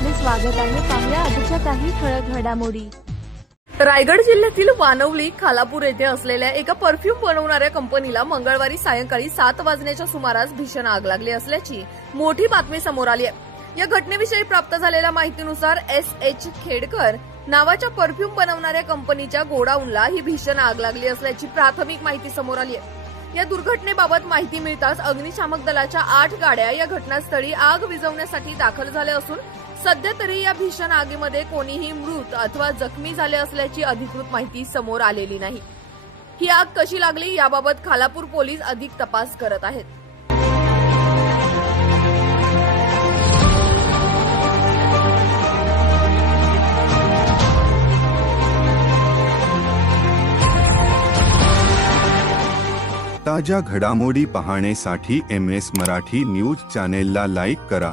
स्वागत आहे. पाहूया आजच्या काही ठळक घडामोडी. रायगड जिल्ह्यातील वानवली खालापूर येथे असलेल्या एका परफ्यूम बनवणाऱ्या कंपनीला मंगळवारी सायंकाळी सात वाजण्याच्या सुमारास भीषण आग लागली असल्याची मोठी बातमी समोर आली आहे. या घटनेविषयी प्राप्त झालेल्या माहितीनुसार एस एच खेडकर नावाच्या परफ्यूम बनवणाऱ्या कंपनीच्या गोडाऊनला ही भीषण आग लागली असल्याची प्राथमिक माहिती समोर आली आहे. या दुर्घटनेबाबत माहिती मिळताच अग्निशामक दलाच्या आठ गाड्या या घटनास्थळी आग विझवण्यासाठी दाखल झाल्या असून सध्या तरी या भीषण आगीमध्ये कोणीही मृत अथवा जखमी झाले असल्याची अधिकृत माहिती समोर आलेली नाही. ही आग कशी लागली याबाबत खालापूर पोलीस अधिक तपास करत आहेत. ताज्या घडामोडी पाहण्यासाठी एम एस मराठी न्यूज चॅनेलला लाईक करा.